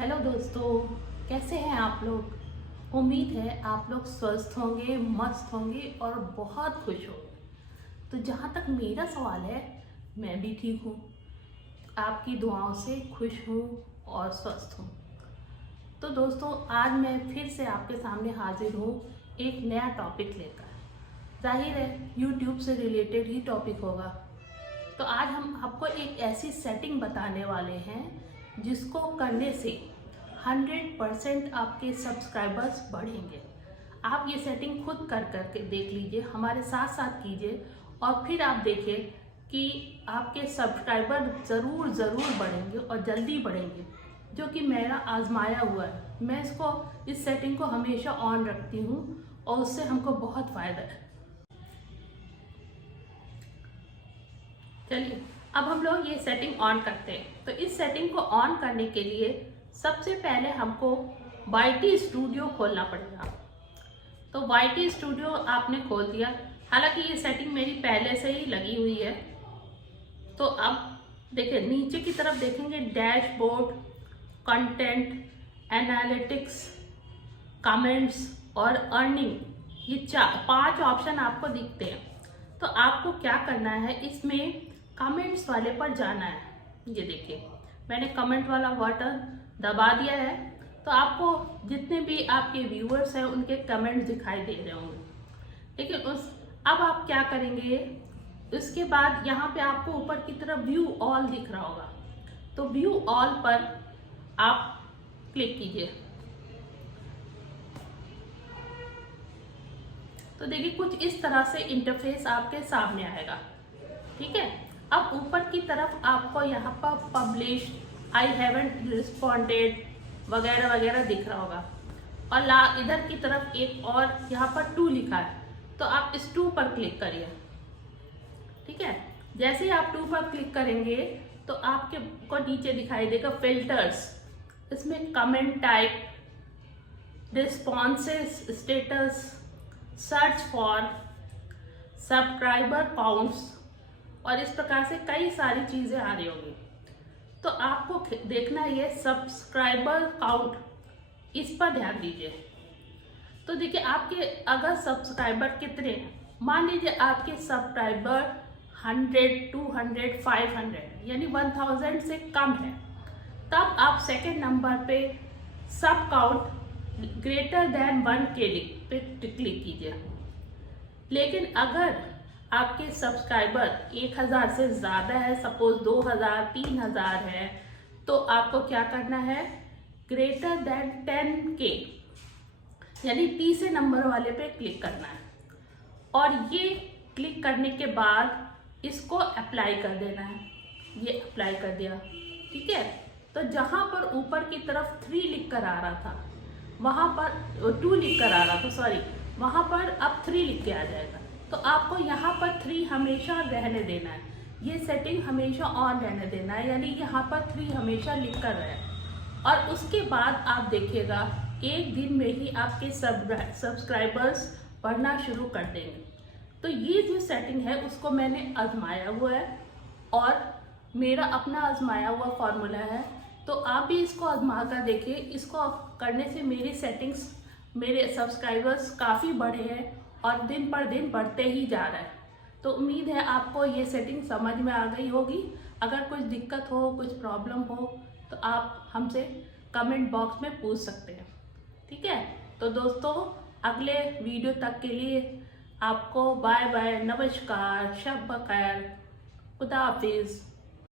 Hello दोस्तों, कैसे हैं आप लोग। उम्मीद है आप लोग स्वस्थ होंगे, मस्त होंगे और बहुत खुश होंगे। तो जहाँ तक मेरा सवाल है, मैं भी ठीक हूँ। आपकी दुआओं से खुश हूँ और स्वस्थ हूँ। तो दोस्तों, आज मैं फिर से आपके सामने हाजिर हूँ एक नया टॉपिक लेकर। जाहिर है यूट्यूब से रिलेटेड ही टॉपिक होगा। तो आज हम आपको एक ऐसी सेटिंग बताने वाले हैं जिसको करने से 100% आपके सब्सक्राइबर्स बढ़ेंगे। आप ये सेटिंग खुद कर करके देख लीजिए, हमारे साथ साथ कीजिए और फिर आप देखिए कि आपके सब्सक्राइबर ज़रूर ज़रूर बढ़ेंगे और जल्दी बढ़ेंगे, जो कि मेरा आजमाया हुआ है। मैं इस सेटिंग को हमेशा ऑन रखती हूँ और उससे हमको बहुत फ़ायदा है। चलिए अब हम लोग ये सेटिंग ऑन करते हैं। तो इस सेटिंग को ऑन करने के लिए सबसे पहले हमको YT स्टूडियो खोलना पड़ेगा। तो YT स्टूडियो आपने खोल दिया। हालांकि ये सेटिंग मेरी पहले से ही लगी हुई है। तो अब देखिए नीचे की तरफ देखेंगे, डैशबोर्ड, कंटेंट, एनालिटिक्स, कमेंट्स और अर्निंग, ये 5 ऑप्शन आपको दिखते हैं। तो आपको क्या करना है, इसमें कमेंट्स वाले पर जाना है। ये देखिए मैंने कमेंट वाला बटन दबा दिया है। तो आपको जितने भी आपके व्यूअर्स हैं उनके कमेंट्स दिखाई दे रहे होंगे। लेकिन अब आप क्या करेंगे, उसके बाद यहाँ पे आपको ऊपर की तरफ व्यू ऑल दिख रहा होगा। तो व्यू ऑल पर आप क्लिक कीजिए। तो देखिए कुछ इस तरह से इंटरफेस आपके सामने आएगा। ठीक है, अब ऊपर की तरफ आपको यहाँ पर पब्लिश, आई हैवंट रिस्पॉन्डेड वगैरह वगैरह दिख रहा होगा। और इधर की तरफ एक और यहाँ पर 2 लिखा है। तो आप इस 2 पर क्लिक करिए। ठीक है, जैसे ही आप 2 पर क्लिक करेंगे तो आपके को नीचे दिखाई देगा फिल्टर्स। इसमें comment type, responses status, search for, subscriber counts और इस प्रकार से कई सारी चीज़ें आ रही होंगी। तो आपको देखना है ये सब्सक्राइबर काउंट, इस पर ध्यान दीजिए। तो देखिए आपके अगर सब्सक्राइबर कितने, मान लीजिए आपके सब्सक्राइबर 100, 200, 500 यानी 1000 से कम है, तब आप सेकंड नंबर पे सब काउंट ग्रेटर देन 1 के पे क्लिक कीजिए। लेकिन अगर आपके सब्सक्राइबर 1000 से ज़्यादा है, सपोज 2000, 3000 है, तो आपको क्या करना है, ग्रेटर देन 10K यानी तीसरे नंबर वाले पे क्लिक करना है। और ये क्लिक करने के बाद इसको अप्लाई कर देना है। ये अप्लाई कर दिया। ठीक है, तो जहाँ पर ऊपर की तरफ 3 लिख कर आ रहा था, वहाँ पर 2 लिख कर आ रहा था, सॉरी, वहाँ पर अब 3 लिख के आ जाएगा। तो आपको यहाँ पर 3 हमेशा रहने देना है। ये सेटिंग हमेशा ऑन रहने देना है, यानी यहाँ पर 3 हमेशा लिख कर रहे। और उसके बाद आप देखिएगा एक दिन में ही आपके सब्सक्राइबर्स बढ़ना शुरू कर देंगे। तो ये जो सेटिंग है उसको मैंने आजमाया हुआ है और मेरा अपना आजमाया हुआ फॉर्मूला है। तो आप भी इसको आजमा कर देखिए। इसको करने से मेरी सेटिंग्स, मेरे सब्सक्राइबर्स काफ़ी बढ़े हैं और दिन पर दिन बढ़ते ही जा रहा है। तो उम्मीद है आपको ये सेटिंग समझ में आ गई होगी। अगर कुछ दिक्कत हो, कुछ प्रॉब्लम हो, तो आप हमसे कमेंट बॉक्स में पूछ सकते हैं। ठीक है, तो दोस्तों अगले वीडियो तक के लिए आपको बाय बाय, नमस्कार, शब बखैर, खुदा हाफिज़।